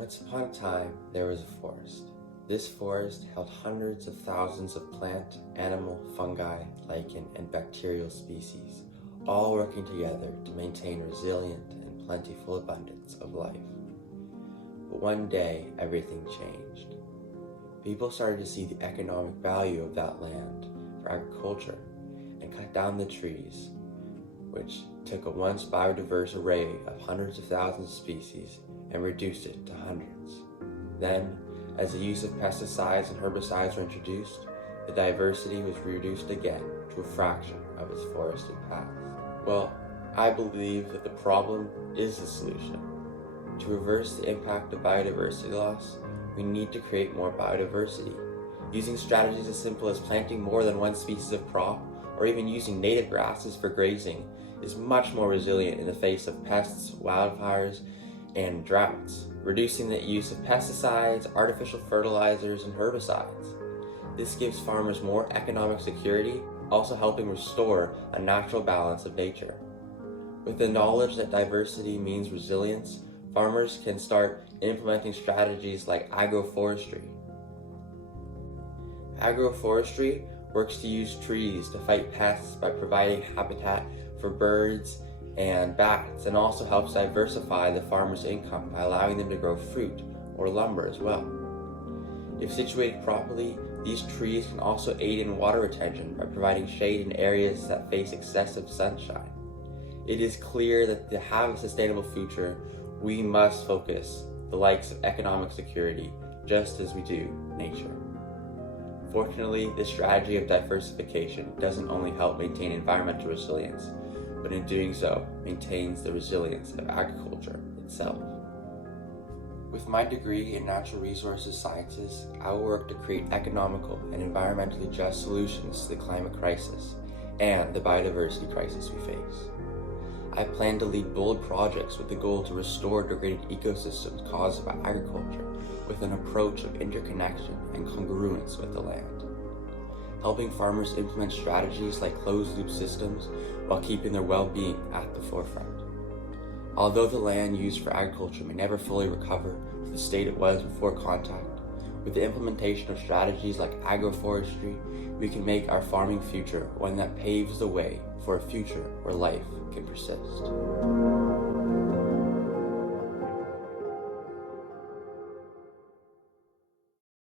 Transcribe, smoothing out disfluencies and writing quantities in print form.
Once upon a time, there was a forest. This forest held hundreds of thousands of plant, animal, fungi, lichen, and bacterial species, all working together to maintain resilient and plentiful abundance of life. But one day, everything changed. People started to see the economic value of that land for agriculture and cut down the trees, which took a once biodiverse array of hundreds of thousands of species and reduced it to hundreds. Then, as the use of pesticides and herbicides were introduced, the diversity was reduced again to a fraction of its forested past. Well, I believe that the problem is the solution. To reverse the impact of biodiversity loss, we need to create more biodiversity. Using strategies as simple as planting more than one species of crop, or even using native grasses for grazing, is much more resilient in the face of pests, wildfires, and droughts, reducing the use of pesticides, artificial fertilizers, and herbicides. This gives farmers more economic security, also helping restore a natural balance of nature. With the knowledge that diversity means resilience, farmers can start implementing strategies like agroforestry. Agroforestry works to use trees to fight pests by providing habitat for birds and bats, and also helps diversify the farmer's income by allowing them to grow fruit or lumber as well. If situated properly, these trees can also aid in water retention by providing shade in areas that face excessive sunshine. It is clear that to have a sustainable future, we must focus the likes of economic security just as we do nature. Fortunately, this strategy of diversification doesn't only help maintain environmental resilience, but in doing so, maintains the resilience of agriculture itself. With my degree in natural resources sciences, I will work to create economical and environmentally just solutions to the climate crisis and the biodiversity crisis we face. I plan to lead bold projects with the goal to restore degraded ecosystems caused by agriculture with an approach of interconnection and congruence with the land, helping farmers implement strategies like closed-loop systems while keeping their well-being at the forefront. Although the land used for agriculture may never fully recover to the state it was before contact, with the implementation of strategies like agroforestry, we can make our farming future one that paves the way for a future where life can persist.